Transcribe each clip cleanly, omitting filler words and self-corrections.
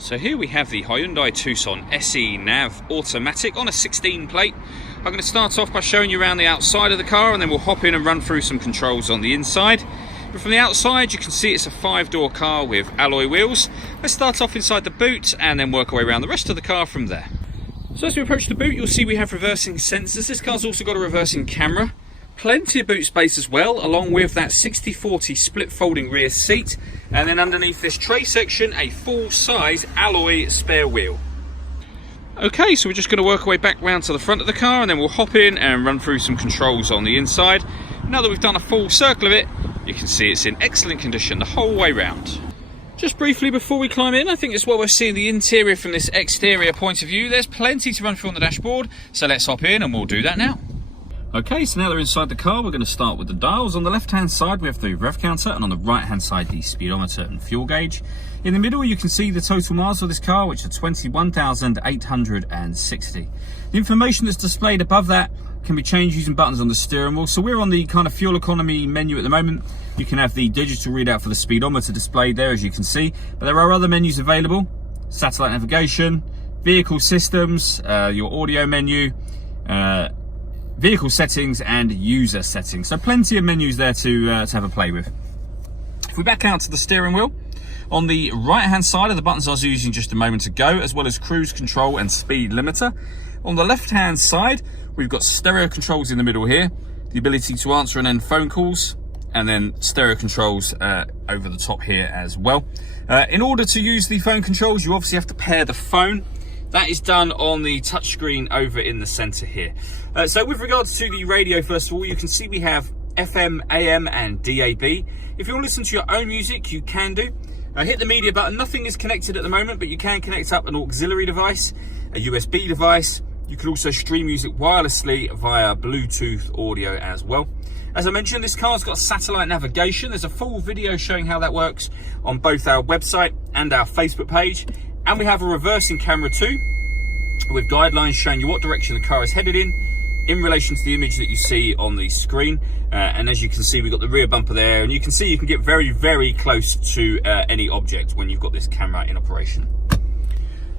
So here we have the Hyundai Tucson SE Nav Automatic on a 16 plate. I'm going to start off by showing you around the outside of the car, and then we'll hop in and run through some controls on the inside. But from the outside you can see it's a 5-door car with alloy wheels. Let's start off inside the boot and then work our way around the rest of the car from there. So as we approach the boot, you'll see we have reversing sensors. This car's also got a reversing camera. Plenty of boot space as well, along with that 60/40 split folding rear seat, and then underneath this tray section a full-size alloy spare wheel. Okay, so we're just going to work our way back round to the front of the car, and then we'll hop in and run through some controls on the inside. Now that we've done a full circle of it, you can see it's in excellent condition the whole way round. Just briefly before we climb in, I think it's well worth seeing the interior from this exterior point of view. There's plenty to run through on the dashboard, so let's hop in and we'll do that now. Okay, so now that we're inside the car, we're going to start with the dials. On the left-hand side, we have the rev counter, and on the right-hand side, the speedometer and fuel gauge. In the middle, you can see the total miles of this car, which are 21,860. The information that's displayed above that can be changed using buttons on the steering wheel. So we're on the kind of fuel economy menu at the moment. You can have the digital readout for the speedometer displayed there, as you can see. But there are other menus available: satellite navigation, vehicle systems, your audio menu, vehicle settings and user settings. So plenty of menus there to have a play with. If we back out to the steering wheel, on the right hand side are the buttons I was using just a moment ago, as well as cruise control and speed limiter. On the left hand side, we've got stereo controls in the middle here, the ability to answer and end phone calls, and then stereo controls over the top here as well. In order to use the phone controls, you obviously have to pair the phone. That is done on the touchscreen over in the center here. So with regards to the radio, first of all, you can see we have FM, AM and DAB. If you want to listen to your own music, you can do. Hit the media button. Nothing is connected at the moment, but you can connect up an auxiliary device, a USB device. You can also stream music wirelessly via Bluetooth audio as well. As I mentioned, this car's got satellite navigation. There's a full video showing how that works on both our website and our Facebook page. And we have a reversing camera too, with guidelines showing you what direction the car is headed in relation to the image that you see on the screen. And as you can see, we've got the rear bumper there, and you can see you can get very, very close to any object when you've got this camera in operation.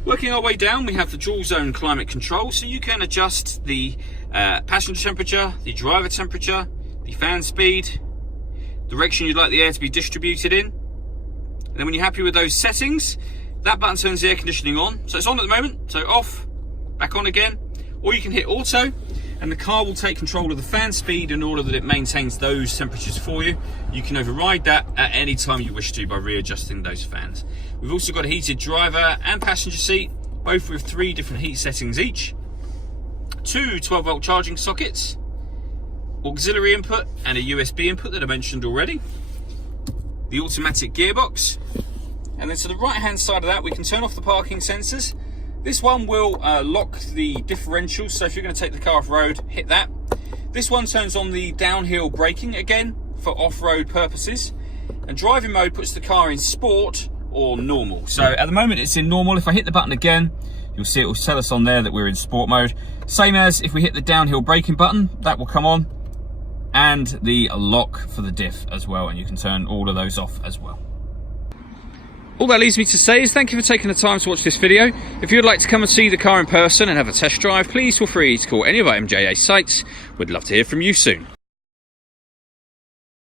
Working our way down, we have the dual zone climate control, so you can adjust the passenger temperature, the driver temperature, the fan speed, direction you'd like the air to be distributed in. And then when you're happy with those settings, that button turns the air conditioning on. So it's on at the moment, so off, back on again. Or you can hit auto, and the car will take control of the fan speed in order that it maintains those temperatures for you. You can override that at any time you wish to by readjusting those fans. We've also got a heated driver and passenger seat, both with 3 different heat settings each. 2 12-volt charging sockets, auxiliary input and a USB input that I mentioned already. The automatic gearbox. And then to the right hand side of that, we can turn off the parking sensors. This one will lock the differential, so if you're going to take the car off-road, hit that. This one turns on the downhill braking, again for off-road purposes. And driving mode puts the car in sport or normal. So at the moment it's in normal. If I hit the button again, you'll see it will tell us on there that we're in sport mode. Same as if we hit the downhill braking button, that will come on. And the lock for the diff as well, and you can turn all of those off as well. All that leaves me to say is thank you for taking the time to watch this video. If you'd like to come and see the car in person and have a test drive, please feel free to call any of our MJA sites. We'd love to hear from you soon.